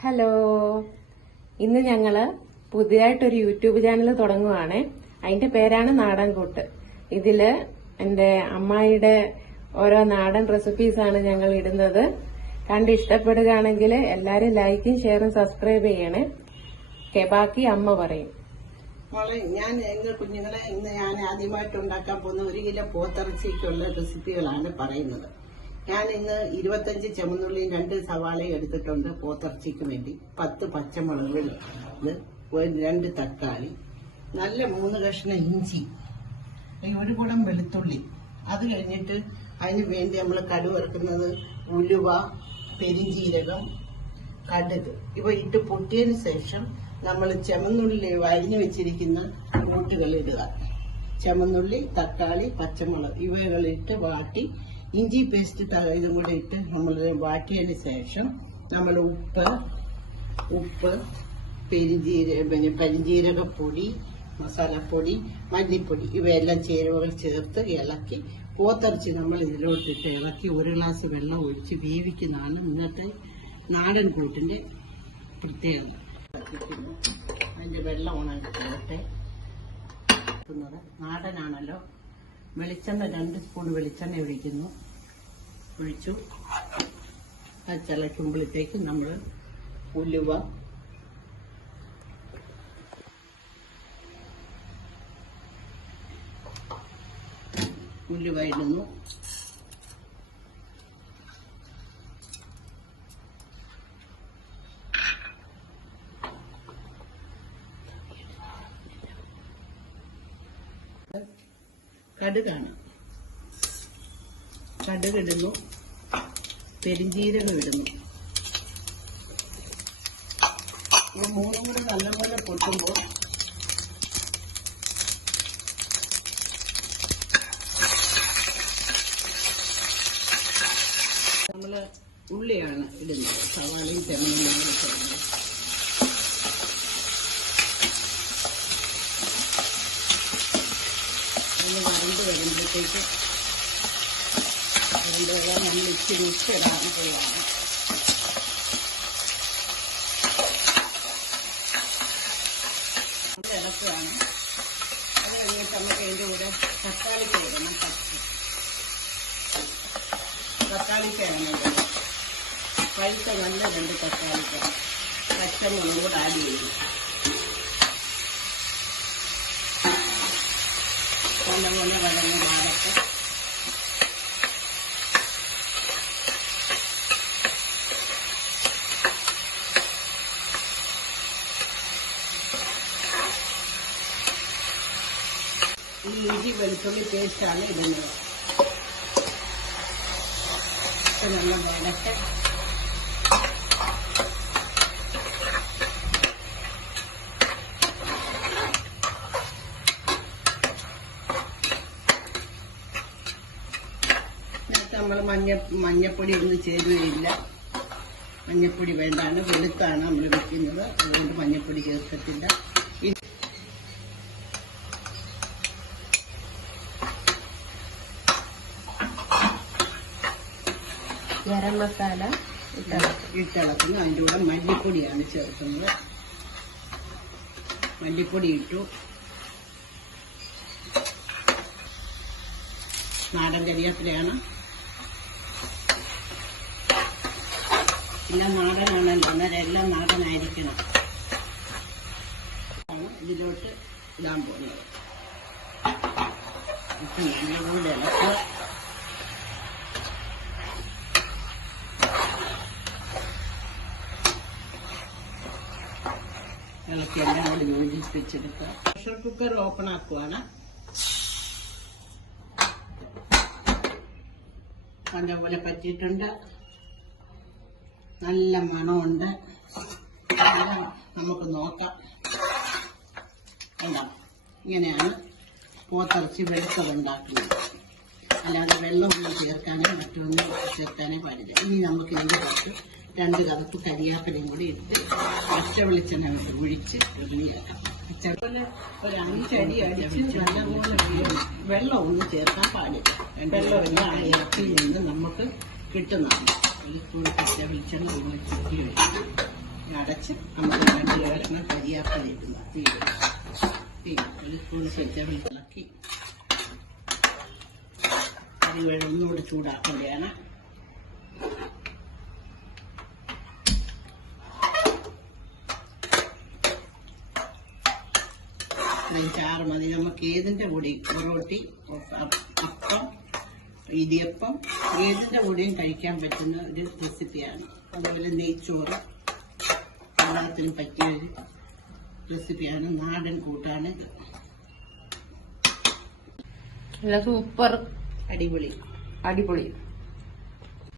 Hello ഇന്ന് ഞങ്ങൾ പുതിയതായിട്ടൊരു YouTube channel തുടങ്ങുവാണ്. അതിന്റെ പേരാണ് നാടൻ കൂട്ട് ഇതിൽ എന്റെ അമ്മായിയുടെ ഓരോ നാടൻ റെസിപ്പീസ് ആണ് ഞങ്ങൾ ഇടുന്നത്. കണ്ട് ഇഷ്ടപ്പെടുകയാണെങ്കിൽ എല്ലാരും ലൈക്കും ഷെയറും സബ്സ്ക്രൈബ് ചെയ്യണേ. ബാക്കി അമ്മ പറയും. മോളെ ഞാൻ ഇന്ന് കുഞ്ഞുങ്ങളെ ഇന്ന് ഞാൻ ആദ്യമായിട്ട് ഉണ്ടാക്കാൻ പോകുന്ന ഒരു കിലോ പോത്തിറച്ചിക്കുള്ള റെസിപ്പികളാണ് പറയുന്നത്. ഞാൻ ഇന്ന് ഇരുപത്തഞ്ച് ചുമന്നുള്ളിയും രണ്ട് സവാളയും എടുത്തിട്ടുണ്ട് പോത്തിറച്ചിക്ക് വേണ്ടി. പത്ത് പച്ചമുളക് രണ്ട് തക്കാളി നല്ല മൂന്ന് കഷ്ണം ഇഞ്ചി ഒരു കുടം വെളുത്തുള്ളി. അത് കഴിഞ്ഞിട്ട് അതിന് വേണ്ടി നമ്മൾ കടുവറുക്കുന്നത് ഉലുവ പെരിഞ്ചീരകം കടുക്. ഇവ ഇട്ട് പൊട്ടിയതിന് ശേഷം നമ്മൾ ചെമന്നുള്ളി വരിഞ്ഞു വെച്ചിരിക്കുന്ന കൂട്ടുകൾ ഇടുക ചെമന്നുള്ളി തക്കാളി പച്ചമുളക് ഇവകളിട്ട് വാട്ടി ഇഞ്ചി പേസ്റ്റ് ഇതും കൂടെ ഇട്ട് നമ്മൾ വാട്ടിയതിന് ശേഷം നമ്മൾ ഉപ്പ് ഉപ്പ് പെരിഞ്ചീര പിന്നെ പെരിഞ്ചീരകപ്പൊടി മസാലപ്പൊടി മല്ലിപ്പൊടി ഇവയെല്ലാം ചേരുവകൾ ചേർത്ത് ഇളക്കി പോത്തരച്ച് നമ്മൾ ഇതിലോട്ടിട്ട് ഇളക്കി ഒരു ഗ്ലാസ് വെള്ളം ഒഴിച്ച് വേവിക്കുന്നതാണ് ഇന്നത്തെ നാടൻ കൂട്ടിന്റെ പ്രത്യേകത. അതിന്റെ വെള്ളം ഉണങ്ങി നാടനാണല്ലോ. വെളിച്ചെണ്ണ രണ്ട് സ്പൂൺ വെളിച്ചെണ്ണ ഒഴിക്കുന്നു. ഒഴിച്ചു അത് തിളയ്ക്കുമ്പോഴത്തേക്ക് നമ്മൾ ഉലുവ. ഉലുവ ഇടുന്നു. കടുകാണ്. കടുക് ഇടുന്നു. പെരിഞ്ചീരകം ഇടുന്നു. മൂന്നും കൂടി നല്ലപോലെ പൊട്ടുമ്പോൾ നമ്മൾ ഉള്ളിയാണ് ഇടുന്നത്. സവാളയും ചെമ്മീനും വരുമ്പോഴത്തേക്ക് അതിന്റെ നമ്മൾ ഇച്ചിരി ഉപ്പിടാൻ പോവാണ് ഇത് ഇളക്കുകയാണ് അത് കഴിഞ്ഞിട്ട് നമുക്ക് അതിന്റെ കൂടെ തക്കാളിക്ക് ഇടണം പച്ച തക്കാളിക്കാണ് പഴുത്ത നല്ല രണ്ട് തക്കാളിക്ക പച്ചമുളക് കൂടെ ആഡ് ചെയ്യും നല്ലപോലെ വളരെ വാഴത്ത് ഇഞ്ചി വെളുത്തുള്ളി പേസ്റ്റാണ് ഇടുന്നത്. നല്ല ഇതിനകത്ത് നമ്മൾ മഞ്ഞ മഞ്ഞപ്പൊടി ഒന്നും ചേരുകയില്ല. മഞ്ഞപ്പൊടി വേണ്ടാണ് വെളുത്താണ് നമ്മൾ വെക്കുന്നത്. അതുകൊണ്ട് മഞ്ഞപ്പൊടി ചേർക്കത്തില്ല. ഗരം മസാല ഇട്ടിളക്കുന്നു. അതിന്റെ കൂടെ മല്ലിപ്പൊടിയാണ് ചേർക്കുന്നത്. മല്ലിപ്പൊടി ഇട്ടു. നാടൻ കരിയാപ്പിലയാണ്. എല്ലാം നാടനാണല്ലോ. അന്നേരം എല്ലാം നാടനായിരിക്കണം. ഇതിലോട്ട് ഇടാൻ പോകുന്നത്. നല്ലപോലെ ഇളക്കുക ഇളക്കി എല്ലാം കൂടി യോജിപ്പിച്ചെടുക്കുക പ്രഷർ കുക്കർ ഓപ്പൺ ആക്കുവാണ്. നല്ലപോലെ പറ്റിയിട്ടുണ്ട്. നല്ല മണമുണ്ട്. നമുക്ക് നോക്കാം. കണ്ടോ? ഇങ്ങനെയാണ് പോത്തിറച്ചി വെളുത്തത് ഉണ്ടാക്കുന്നത്. അല്ലാതെ വെള്ളമൊന്നും ചേർക്കാനോ മറ്റൊന്നും ചേർക്കാനേ പാടില്ല. ഇനി നമുക്ക് ഇതിന്റെ പുറത്ത് രണ്ട് കറുപ്പ് കരിയാപ്പലയും കൂടി ഇട്ട് പച്ച വെളിച്ചെണ്ണ ഒഴിച്ച് റെഡിയാക്കാം ചിലപ്പോൾ ഒരു അഞ്ചടി അടിച്ച് നല്ലപോലെ. വെള്ളം ഒന്നും ചേർക്കാൻ പാടില്ല. വെള്ളമെല്ലാം ആ ഇറച്ചിയിൽ നിന്ന് നമുക്ക് കിട്ടുന്നതാണ്. ഒരു സ്പൂൺ പച്ച വെളിച്ചെണ്ണ ഒഴിച്ച് അടച്ച് നമുക്ക് രണ്ട് കിഴങ്ങ് കരിയാപ്പല ഇടുന്നു തീ തീരും ഒരു സ്പൂൺ വെച്ചാൽ ഇളക്കി. കറി വെള്ളം ഒന്നുകൂടി ചൂടാക്കേണ്ടതാണ്. അതിന് ചാറ് മതി നമുക്ക് ഏതിന്റെ കൂടി പൊറോട്ടി അപ്പം ഇടിയപ്പം. ഏതിന്റെ കൂടെയും കഴിക്കാൻ പറ്റുന്ന ഒരു റെസിപ്പിയാണ്. അതുപോലെ നെയ്ച്ചോറ്. എല്ലാത്തിനും പറ്റിയ ഒരു റെസിപ്പിയാണ്. നാടൻ കൂട്ടാണ് ഇത്. സൂപ്പർ അടിപൊളി. അടിപൊളി.